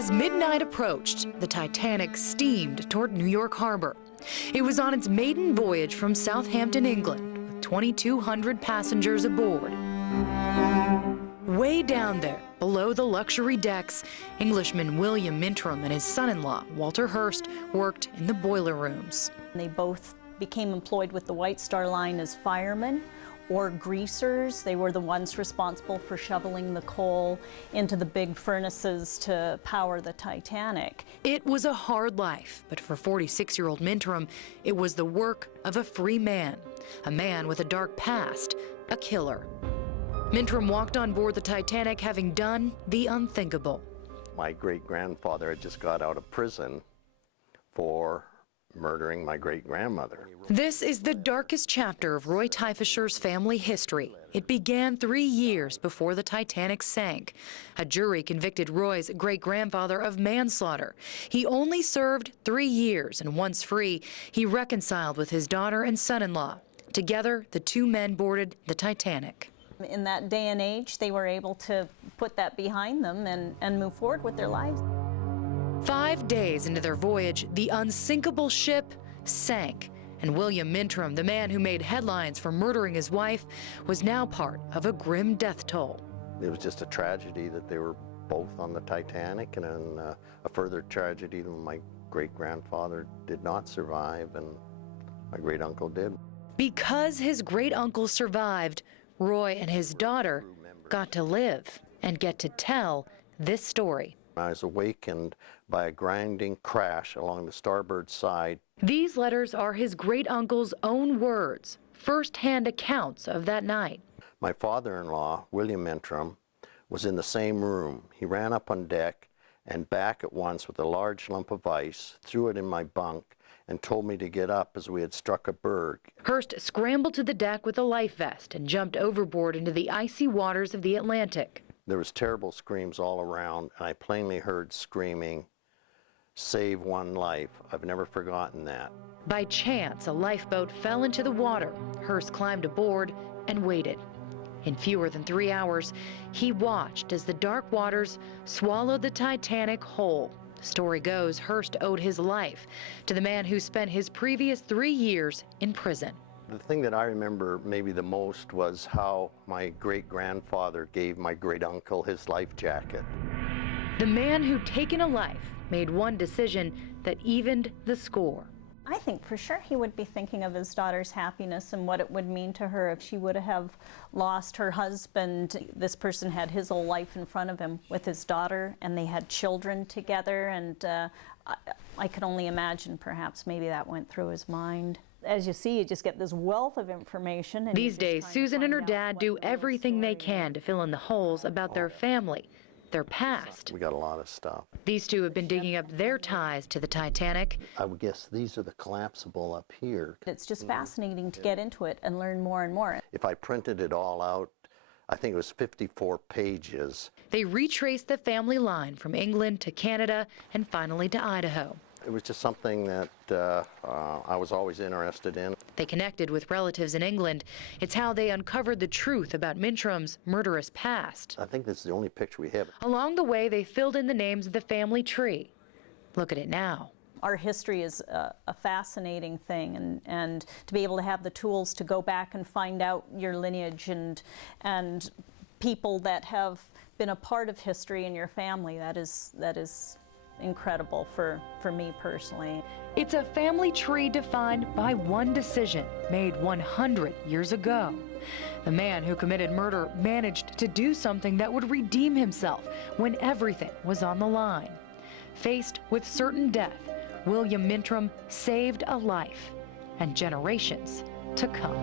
As midnight approached, the Titanic steamed toward New York Harbor. It was on its maiden voyage from Southampton, England, with 2,200 passengers aboard. Way down there, below the luxury decks, Englishman William Mintram and his son-in-law, Walter Hurst, worked in the boiler rooms. They both became employed with the White Star Line as firemen or greasers. They were the ones responsible for shoveling the coal into the big furnaces to power the Titanic. It was a hard life, but for 46-year-old Mintram, it was the work of a free man, a man with a dark past, a killer. Mintram walked on board the Titanic having done the unthinkable. My great-grandfather had just got out of prison for murdering my great-grandmother. This is the darkest chapter of Roy Tyfuscher's family history. It began 3 years before the Titanic sank. A jury convicted Roy's great-grandfather of manslaughter. He only served 3 years, and once free, he reconciled with his daughter and son-in-law. Together, the two men boarded the Titanic. In that day and age, they were able to put that behind them and move forward with their lives. 5 days into their voyage, the unsinkable ship sank, and William Mintram, the man who made headlines for murdering his wife, was now part of a grim death toll. It was just a tragedy that they were both on the Titanic, and a further tragedy that my great-grandfather did not survive, and my great-uncle did. Because his great-uncle survived, Roy and his daughter got to live and get to tell this story. I was awakened by a grinding crash along the starboard side. These letters are his great-uncle's own words, first-hand accounts of that night. My father-in-law, William Mintram, was in the same room. He ran up on deck and back at once with a large lump of ice, threw it in my bunk, and told me to get up as we had struck a berg. Hurst scrambled to the deck with a life vest and jumped overboard into the icy waters of the Atlantic. There was terrible screams all around, and I plainly heard screaming, "Save one life." I've never forgotten that. By chance, a lifeboat fell into the water. Hurst climbed aboard and waited. In fewer than 3 hours, he watched as the dark waters swallowed the Titanic whole. The story goes Hurst owed his life to the man who spent his previous 3 years in prison. The thing that I remember maybe the most was how my great-grandfather gave my great-uncle his life jacket. The man who'd taken a life made one decision that evened the score. I think for sure he would be thinking of his daughter's happiness and what it would mean to her if she would have lost her husband. This person had his whole life in front of him with his daughter, and they had children together, and I could only imagine perhaps maybe that went through his mind. As you see, you just get this wealth of information. And these days, Susan and her dad do everything they can to fill in the holes about their family, their past. We got a lot of stuff. These two have been digging up their ties to the Titanic. I would guess these are the collapsible up here. It's just fascinating to get into it and learn more and more. If I printed it all out, I think it was 54 pages. They retraced the family line from England to Canada and finally to Idaho. It was just something that I was always interested in. They connected with relatives in England. It's how they uncovered the truth about Mintram's murderous past. I think this is the only picture we have. Along the way, they filled in the names of the family tree. Look at it now. Our history is a fascinating thing, and to be able to have the tools to go back and find out your lineage and people that have been a part of history in your family, that is incredible for me personally. It's a family tree defined by one decision made 100 years ago. The man who committed murder managed to do something that would redeem himself when everything was on the line. Faced with certain death, William Mintram saved a life and generations to come.